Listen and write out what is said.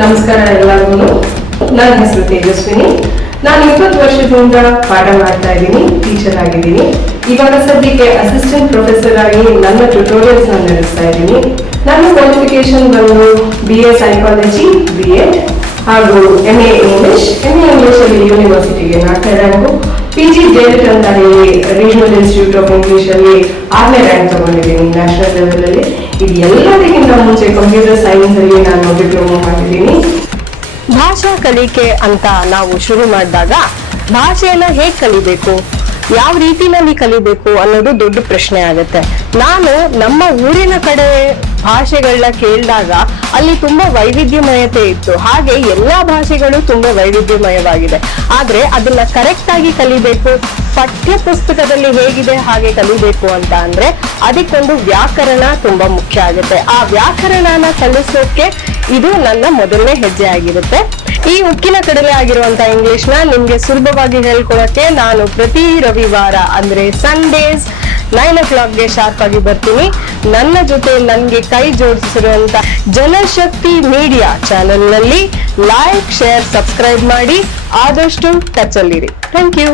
ನಮಸ್ಕಾರ ಎಲ್ಲರಿಗೂ. ನನ್ನ ಹೆಸರು ತೇಜಸ್ವಿನಿ. ನಾನು ಇಪ್ಪತ್ತು ವರ್ಷದಿಂದ ಪಾಠ ಮಾಡ್ತಾ ಇದ್ದೀನಿ ಟೀಚರ್ ಆಗಿದ್ದೀನಿ. ಇವಾಗ ಸದ್ಯಕ್ಕೆ ಅಸಿಸ್ಟೆಂಟ್ ಪ್ರೊಫೆಸರ್ ಆಗಿ ನನ್ನ ಟ್ಯುಟೋರಿಯಲ್ಸ್ ನಾನು ನಡೆಸ್ತಾ ಇದ್ದೀನಿ. ನನ್ನ ಕ್ವಾಲಿಫಿಕೇಶನ್ ಬಂದು B A psychology B Ed ಹಾಗೂ M A English M A English ಅಲ್ಲಿ ಯೂನಿವರ್ಸಿಟಿಗೆ ನಾಲ್ಕನೇ ಪಿ ಜಿ ಅಂತ ಹೇಳಿ ರೀಜನಲ್ ಇನ್ಸ್ಟಿಟ್ಯೂಟ್ ಆಫ್ ಇಂಗ್ಲಿಷ್ ಅಲ್ಲಿ ಆರನೇ ರ್ಯಾಂಕ್ ತಗೊಂಡಿದ್ದೀನಿ ನ್ಯಾಷನಲ್ ಲೆವೆಲ್ ಅಲ್ಲಿ. ಇದು ಎಲ್ಲದಕ್ಕಿಂತ ಮುಂಚೆ ಕಂಪ್ಯೂಟರ್ ಸೈನ್ಸ್ ಅಲ್ಲಿ ನಾನು ಡಿಪ್ಲೊಮಾ ಮಾಡಿದ್ದೀನಿ ಭಾಷಾ ಕಲಿಕೆ ಅಂತ ನಾವು ಶುರು ಮಾಡಿದಾಗ ಭಾಷೆಯನ್ನು ಹೇಗೆ ಕಲಿಬೇಕು? ಯಾವ ರೀತಿನಲ್ಲಿ ಕಲಿಬೇಕು ಅನ್ನೋದು ದೊಡ್ಡ ಪ್ರಶ್ನೆ ಆಗುತ್ತೆ. ನಾನು ನಮ್ಮ ಊರಿನ ಕಡೆ ಭಾಷೆಗಳನ್ನ ಕೇಳಿದಾಗ ಅಲ್ಲಿ ತುಂಬಾ ವೈವಿಧ್ಯಮಯತೆ ಇತ್ತು. ಹಾಗೆ ಎಲ್ಲಾ ಭಾಷೆಗಳು ತುಂಬಾ ವೈವಿಧ್ಯಮಯವಾಗಿದೆ. ಆದ್ರೆ ಅದನ್ನ ಕರೆಕ್ಟ್ ಆಗಿ ಕಲಿಬೇಕು ಪಠ್ಯ ಪುಸ್ತಕದಲ್ಲಿ ಹೇಗಿದೆ ಹಾಗೆ ಕಲಿಬೇಕು ಅಂತ ಅಂದ್ರೆ ಅದಕ್ಕೊಂದು ವ್ಯಾಕರಣ ತುಂಬಾ ಮುಖ್ಯ ಆಗುತ್ತೆ. ಆ ವ್ಯಾಕರಣನ ಕಲಿಸೋಕೆ ಇದು ನನ್ನ ಮೊದಲನೇ ಹೆಜ್ಜೆ ಆಗಿರುತ್ತೆ. ಈ ಉಕ್ಕಿನ ಕಡಲೆ ಆಗಿರುವಂತ ಇಂಗ್ಲಿಷ್ನ ನಿಮ್ಗೆ ಸುಲಭವಾಗಿ ಹೇಳ್ಕೊಳಕ್ಕೆ ನಾನು ಪ್ರತಿ ರವಿವಾರ, ಅಂದ್ರೆ ಸಂಡೇಸ್ ನೈನ್ ಓ ಕ್ಲಾಕ್ಗೆ ಶಾರ್ಪ್ ಆಗಿ ಬರ್ತೀನಿ. ನನ್ನ ಜೊತೆ ನನ್ಗೆ ಕೈ ಜೋಡಿಸಿರುವಂತ ಜನಶಕ್ತಿ ಮೀಡಿಯಾ ಚಾನೆಲ್ನಲ್ಲಿ ಲೈಕ್ ಶೇರ್ ಸಬ್ಸ್ಕ್ರೈಬ್ ಮಾಡಿ ಆದಷ್ಟು ಟಚ್ ಅಲ್ಲಿರಿ. Thank you